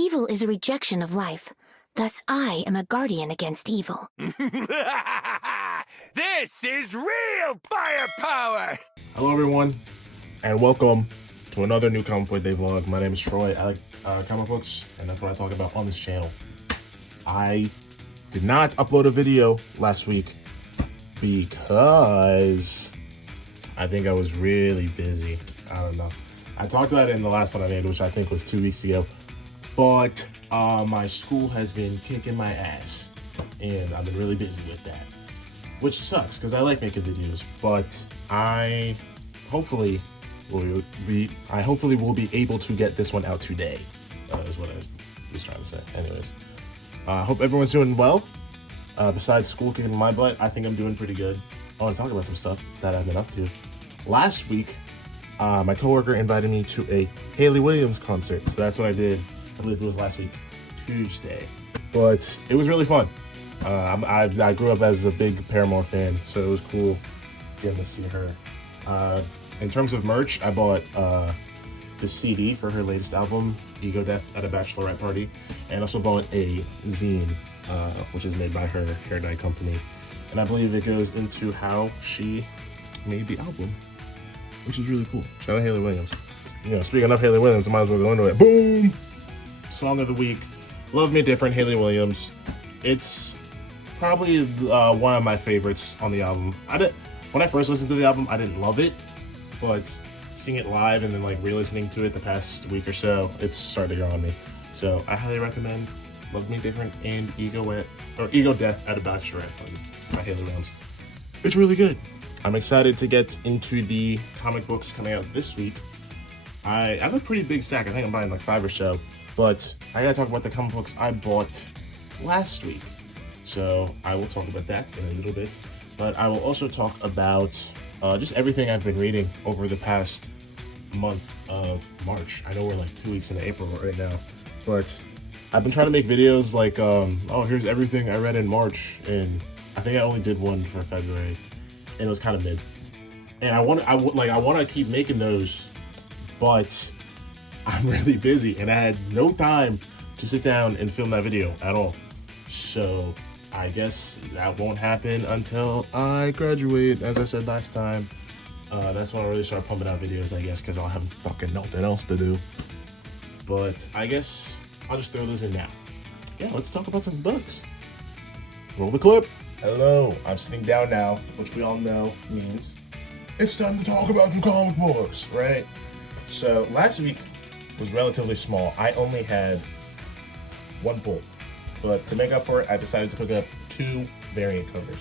Evil is a rejection of life. Thus, I am a guardian against evil. This is real firepower! Hello everyone, and welcome to another new Comic Book Day vlog. My name is Troy. I like comic books, and that's what I talk about on this channel. I did not upload a video last week because I think I was really busy. I don't know. I talked about it in the last one I made, which I think was 2 weeks ago. But my school has been kicking my ass, and I've been really busy with that, which sucks because I like making videos. But I hopefully will be able to get this one out today. Is what I was trying to say. Anyways, I hope everyone's doing well. Besides school kicking my butt, I think I'm doing pretty good. I want to talk about some stuff that I've been up to. Last week, my coworker invited me to a Hayley Williams concert, so that's what I did. I believe it was last week, Tuesday. But it was really fun. I grew up as a big Paramore fan, so it was cool getting to see her. In terms of merch, I bought the CD for her latest album, Ego Death at a Bachelorette Party, and also bought a zine, which is made by her hair dye company. And I believe it goes into how she made the album, which is really cool. Shout out Hayley Williams. You know, speaking of Hayley Williams, I might as well go into it. Boom! Song of the week, Love Me Different, Hayley Williams. It's probably one of my favorites on the album. When I first listened to the album, I didn't love it, but seeing it live and then like re-listening to it the past week or so, it's started to grow on me. So I highly recommend Love Me Different and Ego Death at a Bachelorette Party by Hayley Williams. It's really good. I'm excited to get into the comic books coming out this week. I have a pretty big stack. I think I'm buying like 5 or so. But I gotta talk about the comic books I bought last week. So I will talk about that in a little bit. But I will also talk about just everything I've been reading over the past month of March. I know we're like 2 weeks into April right now. But I've been trying to make videos like, oh, here's everything I read in March. And I think I only did one for February. And it was kind of mid. And I want to keep making those, but I'm really busy and I had no time to sit down and film that video at all. So I guess that won't happen until I graduate, as I said last time. That's when I really start pumping out videos, I guess, because I'll have fucking nothing else to do. But I guess I'll just throw those in now. Yeah, let's talk about some books. Roll the clip. Hello, I'm sitting down now, which we all know means it's time to talk about some comic books, right? So last week was relatively small. I only had one pull, but to make up for it, I decided to pick up 2 variant covers.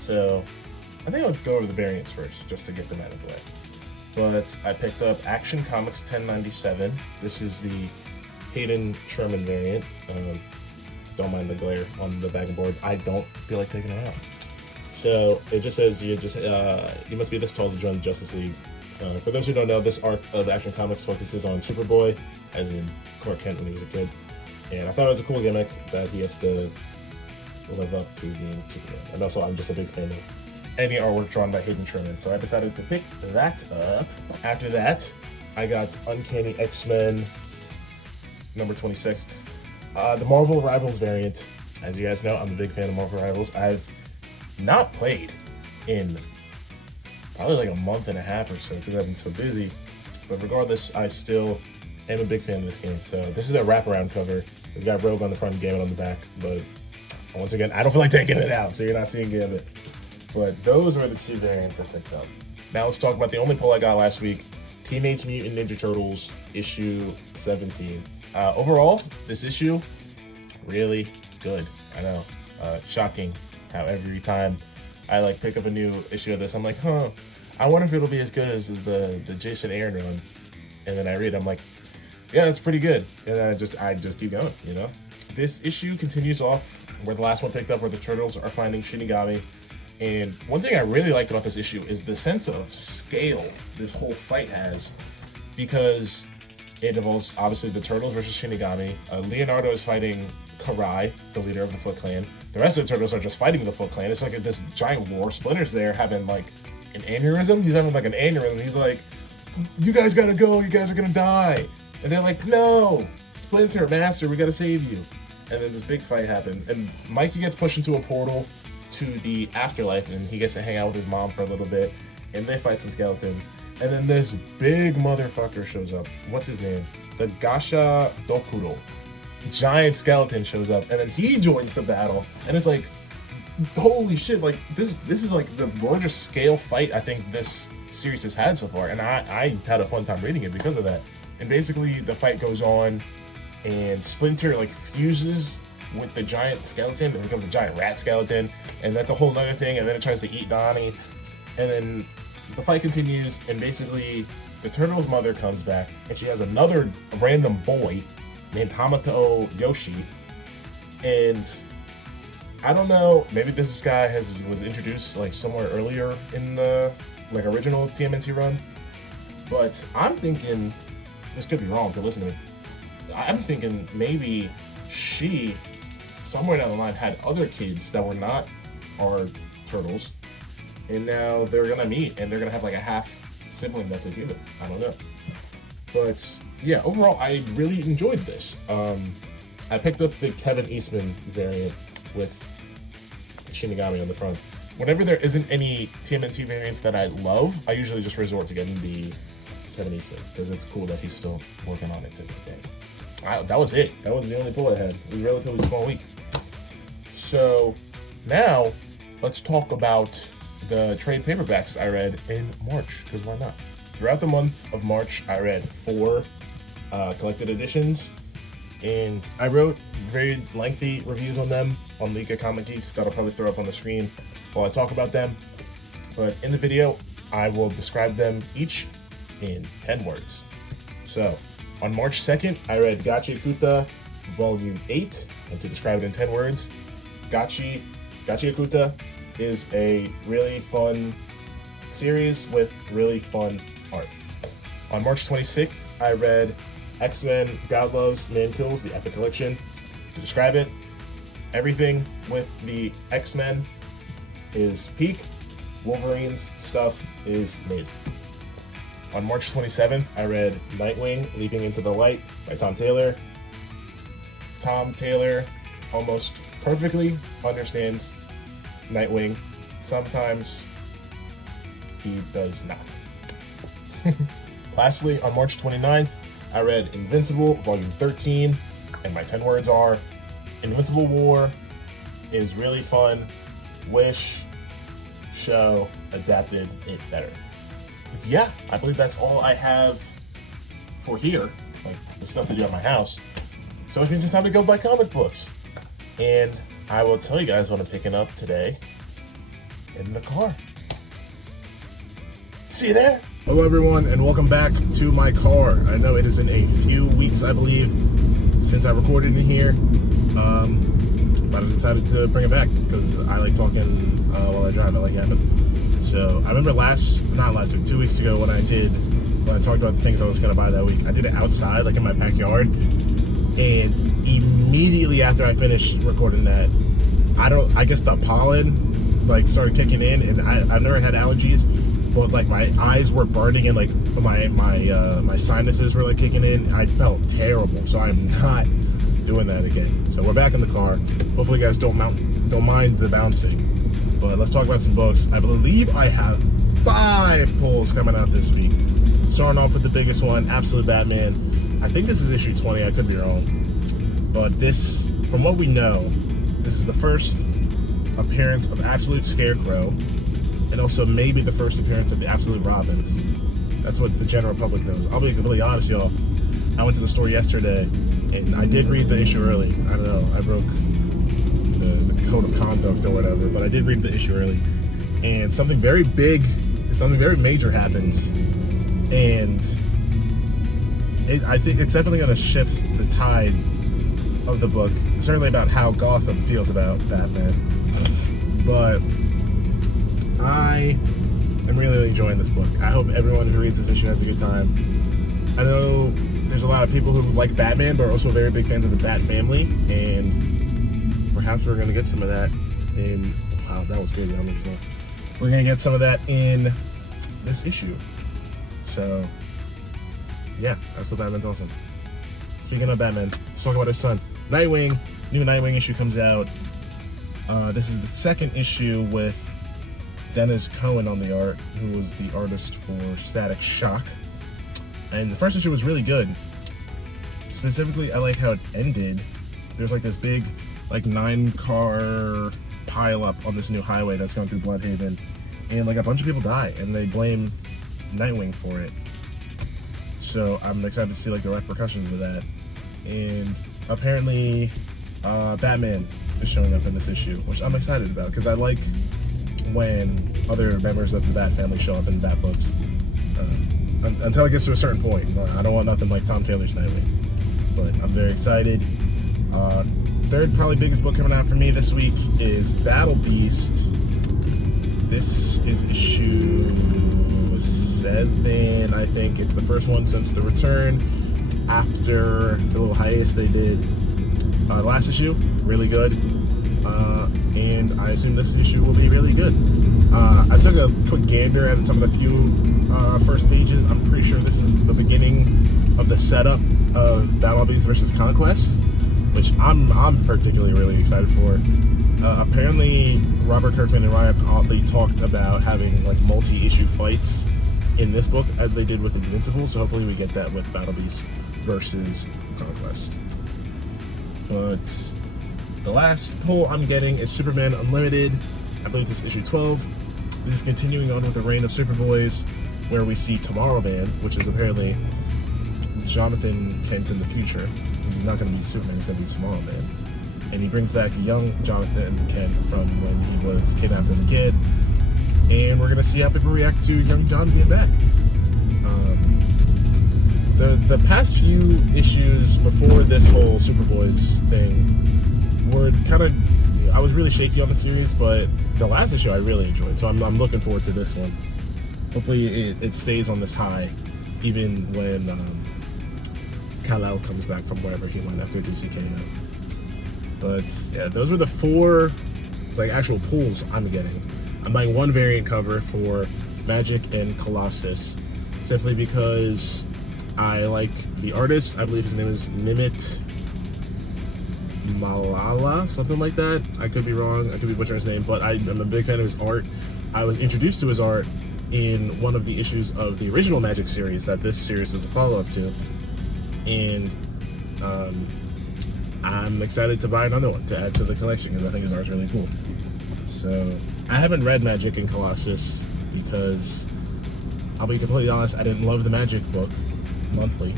So I think I'll go over the variants first, just to get them out of the way. But I picked up Action Comics 1097. This is the Hayden Sherman variant. Don't mind the glare on the back and board. I don't feel like taking it out. So it just says you must be this tall to join the Justice League. For those who don't know, this arc of Action Comics focuses on Superboy, as in Clark Kent when he was a kid. And I thought it was a cool gimmick that he has to live up to being Superman. And also, I'm just a big fan of any artwork drawn by Hayden Sherman. So I decided to pick that up. After that, I got Uncanny X-Men number 26. The Marvel Rivals variant. As you guys know, I'm a big fan of Marvel Rivals. I've not played in probably like a month and a half or so because I've been so busy. But regardless, I still am a big fan of this game. So this is a wraparound cover. We've got Rogue on the front and Gambit on the back. But once again, I don't feel like taking it out, so you're not seeing Gambit. But those were the 2 variants I picked up. Now let's talk about the only pull I got last week. Teenage Mutant Ninja Turtles issue 17. Overall, this issue, really good. I know, shocking how every time I like pick up a new issue of this, I'm like, I wonder if it'll be as good as the Jason Aaron run. And then I read, I'm like, yeah, that's pretty good. And then I just keep going, you know? This issue continues off where the last one picked up, where the Turtles are finding Shinigami. And one thing I really liked about this issue is the sense of scale this whole fight has, because it involves obviously the Turtles versus Shinigami. Leonardo is fighting Karai, the leader of the Foot Clan. The rest of the Turtles are just fighting the Foot Clan. It's like this giant war. Splinter's there having like an aneurysm. He's having like an aneurysm. He's like, you guys gotta go. You guys are gonna die. And they're like, no. Splinter, Master, we gotta save you. And then this big fight happens, and Mikey gets pushed into a portal to the afterlife, and he gets to hang out with his mom for a little bit, and they fight some skeletons. And then this big motherfucker shows up. What's his name? The Gasha Dokuro. Giant skeleton shows up, and then he joins the battle, and it's like, holy shit, like, this is like the largest scale fight I think this series has had so far, and I had a fun time reading it because of that. And basically, the fight goes on, and Splinter, like, fuses with the giant skeleton, and becomes a giant rat skeleton, and that's a whole nother thing, and then it tries to eat Donnie, and then the fight continues, and basically, the turtle's mother comes back, and she has another random boy named Hamato Yoshi, and I don't know, maybe this guy was introduced like somewhere earlier in the like original TMNT run, but I'm thinking, this could be wrong, but listen to me, I'm thinking maybe she, somewhere down the line, had other kids that were not our turtles, and now they're gonna meet, and they're gonna have like a half sibling that's a human. I don't know. But yeah, overall, I really enjoyed this. I picked up the Kevin Eastman variant with Shinigami on the front. Whenever there isn't any TMNT variants that I love, I usually just resort to getting the Kevin Eastman, because it's cool that he's still working on it to this day. That was it. That was the only pull I had. It was a relatively small week. So now let's talk about the trade paperbacks I read in March, because why not? Throughout the month of March, I read 4 collected editions, and I wrote very lengthy reviews on them on League of Comic Geeks that I'll probably throw up on the screen while I talk about them. But in the video, I will describe them each in 10 words. So, on March 2nd, I read Gachi Akuta Volume 8, and to describe it in 10 words, Gachi Akuta is a really fun series with really fun art. On March 26th, I read X-Men God Loves, Man Kills, the Epic Collection. To describe it, everything with the X-Men is peak, Wolverine's stuff is mid. On March 27th, I read Nightwing, Leaping into the Light by Tom Taylor. Tom Taylor almost perfectly understands Nightwing. Sometimes he does not. Lastly, on March 29th, I read Invincible, Volume 13, and my 10 words are, Invincible War is really fun. Wish show adapted it better. Yeah, I believe that's all I have for here, like the stuff to do at my house. So it means it's time to go buy comic books. And I will tell you guys what I'm picking up today in the car. See you there. Hello everyone, and welcome back to my car. I know it has been a few weeks, I believe, since I recorded in here, but I decided to bring it back because I like talking while I drive. I like yapping. So I remember not last week, 2 weeks ago when I talked about the things I was gonna buy that week. I did it outside, like in my backyard, and immediately after I finished recording that, I guess the pollen like started kicking in, and I've never had allergies, but like my eyes were burning and like my sinuses were like kicking in. I felt terrible, so I'm not doing that again. So we're back in the car. Hopefully you guys don't mind the bouncing. But let's talk about some books. I believe I have 5 pulls coming out this week. Starting off with the biggest one, Absolute Batman. I think this is issue 20, I could be wrong. But this, from what we know, this is the first appearance of Absolute Scarecrow, and also maybe the first appearance of the Absolute Robins. That's what the general public knows. I'll be completely honest, y'all. I went to the store yesterday, and I did read the issue early. I don't know, I broke the code of conduct or whatever, but I did read the issue early. And something very big, something very major happens, and I think it's definitely going to shift the tide of the book, certainly about how Gotham feels about Batman. But I am really enjoying this book. I hope everyone who reads this issue has a good time. I know there's a lot of people who like Batman, but are also very big fans of the Bat family, and perhaps we're going to get some of that in... Wow, that was crazy. We're going to get some of that in this issue. So, yeah, Absolute Batman's awesome. speaking of Batman, let's talk about his son. Nightwing, new Nightwing issue comes out. This is the second issue with Dennis Cohen on the art, who was the artist for Static Shock. And the first issue was really good. Specifically, I like how it ended. There's like this big, like 9-car pile-up on this new highway that's going through Bloodhaven. And like a bunch of people die, and they blame Nightwing for it. So I'm excited to see like the repercussions of that. And apparently, Batman is showing up in this issue, which I'm excited about because I like when other members of the Bat family show up in Bat books. Until it gets to a certain point. I don't want nothing like Tom Taylor's Nightwing. But I'm very excited. Third, probably biggest book coming out for me this week is Battle Beast. This is issue 7, I think. It's the first one since the return after the little hiatus they did last issue. Really good. And I assume this issue will be really good. I took a quick gander at some of the few first pages. I'm pretty sure this is the beginning of the setup of Battle Beast versus Conquest, which I'm particularly really excited for. Apparently, Robert Kirkman and Ryan Ottley talked about having like multi-issue fights in this book as they did with Invincible, so hopefully we get that with Battle Beast versus Conquest. But the last pull I'm getting is Superman Unlimited. I believe this is issue 12. This is continuing on with the reign of Superboys, where we see Tomorrowman, which is apparently Jonathan Kent in the future. This is not going to be Superman, it's going to be Tomorrowman. And he brings back young Jonathan Kent from when he was kidnapped as a kid. And we're going to see how people react to young John being back. The past few issues before this whole Superboys thing were kind of, I was really shaky on the series, but the last issue I really enjoyed. So I'm looking forward to this one. Hopefully it stays on this high, even when Kal-El comes back from wherever he went after DC came out. But yeah, those were the 4 like actual pulls I'm getting. I'm buying 1 variant cover for Magic and Colossus, simply because I like the artist. I believe his name is Nimit Malala, something like that. I could be wrong. I could be butchering his name, but I'm a big fan of his art. I was introduced to his art in one of the issues of the original Magic series that this series is a follow-up to. And I'm excited to buy another one to add to the collection because I think his art's really cool. So I haven't read Magic and Colossus because, I'll be completely honest, I didn't love the Magic book monthly.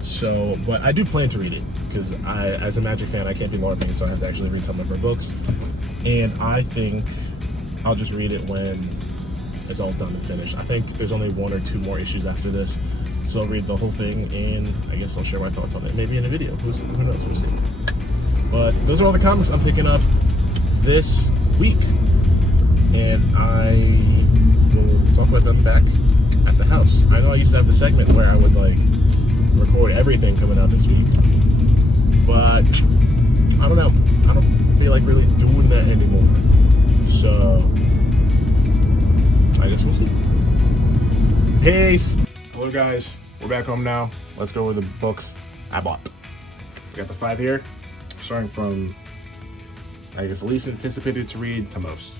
So, but I do plan to read it because as a Magic fan, I can't be LARPing, so I have to actually read some of her books. And I think I'll just read it when it's all done and finished. I think there's only 1 or 2 more issues after this. So I'll read the whole thing, and I guess I'll share my thoughts on it. Maybe in a video. Who knows? We'll see. But those are all the comics I'm picking up this week. And I will talk about them back at the house. I know I used to have the segment where I would, like, record everything coming out this week. But, I don't know. I don't feel like really doing that anymore. So, I guess we'll see. Peace! Hello guys, we're back home now. Let's go over the books I bought. We got the 5 here, starting from, I guess, least anticipated to read to most.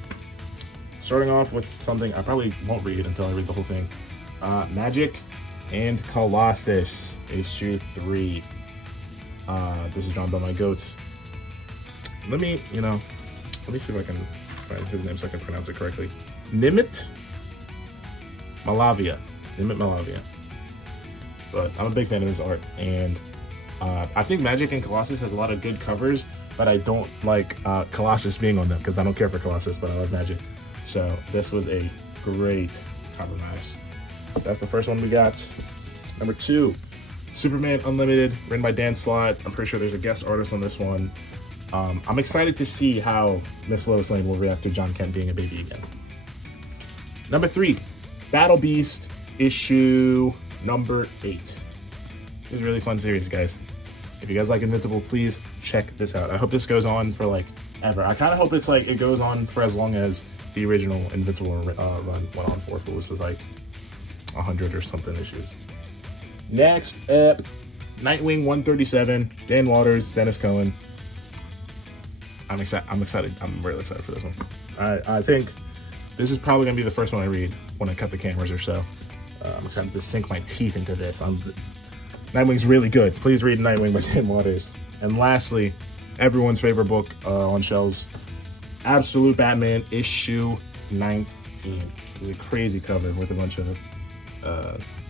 Starting off with something I probably won't read until I read the whole thing. Magic and Colossus, issue 3. This is drawn by my goats. Let me see if I can find his name so I can pronounce it correctly. Nimit Malavia. But I'm a big fan of his art, and I think Magic and Colossus has a lot of good covers, but I don't like Colossus being on them because I don't care for Colossus, but I love Magic. So this was a great compromise. That's the first one we got. Number 2, Superman Unlimited, written by Dan Slott. I'm pretty sure there's a guest artist on this one. I'm excited to see how Miss Lois Lane will react to John Kent being a baby again. Number 3, Battle Beast, issue number 8. This is a really fun series, guys. If you guys like Invincible, please check this out. I hope this goes on for like ever. I kind of hope it's like it goes on for as long as the original Invincible run went on for. If it was like 100 or something issues. Next up, Nightwing 137, Dan Waters, Dennis Cohen. I'm excited. I'm really excited for this one. I think this is probably gonna be the first one I read when I cut the cameras or so. I'm excited to sink my teeth into this. Nightwing's really good. Please read Nightwing by Dan Waters. And lastly, everyone's favorite book on shelves, Absolute Batman issue 19. It's a crazy cover with a bunch of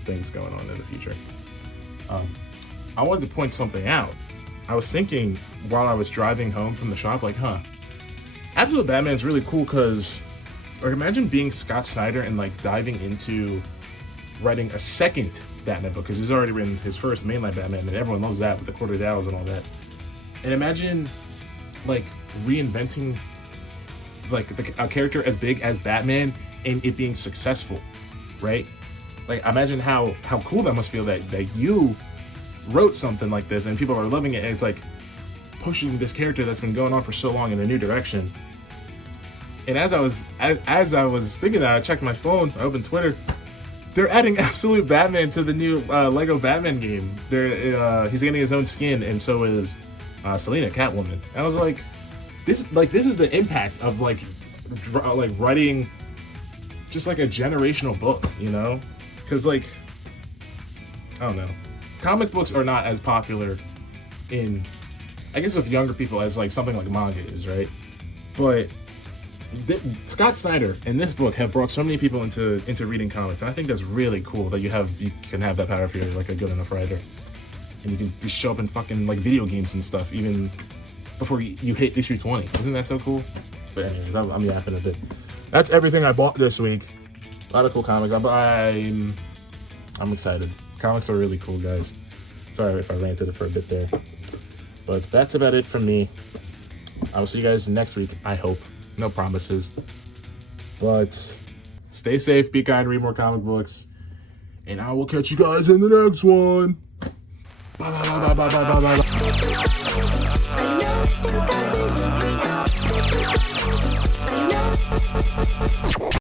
things going on in the future. I wanted to point something out. I was thinking while I was driving home from the shop, like, Absolute Batman's really cool because, like, imagine being Scott Snyder and like diving into writing a second Batman book, because he's already written his first mainline Batman, and everyone loves that with the quarter hours and all that. And imagine like reinventing like a character as big as Batman and it being successful, right? Like, imagine how cool that must feel that you wrote something like this and people are loving it, and it's like pushing this character that's been going on for so long in a new direction. And as I was thinking that, I checked my phone, I opened Twitter. They're adding Absolute Batman to the new Lego Batman game. He's getting his own skin, and so is Selena, Catwoman. And I was like, this is the impact of like writing just like a generational book, you know? Because like, I don't know, comic books are not as popular in, I guess, with younger people as like something like manga is, right? But Scott Snyder and this book have brought so many people into reading comics, and I think that's really cool that you can have that power if you're like a good enough writer, and you can show up in fucking like video games and stuff even before you hit issue 20. Isn't that so cool? But anyways, I'm yapping a bit. That's everything I bought this week. A lot of cool comics. I'm excited. Comics are really cool, guys. Sorry if I ranted for a bit there, but that's about it from me. I will see you guys next week, I hope. No promises. But stay safe, be kind, read more comic books. And I will catch you guys in the next one. Bye, bye, bye, bye, bye, bye, bye, bye.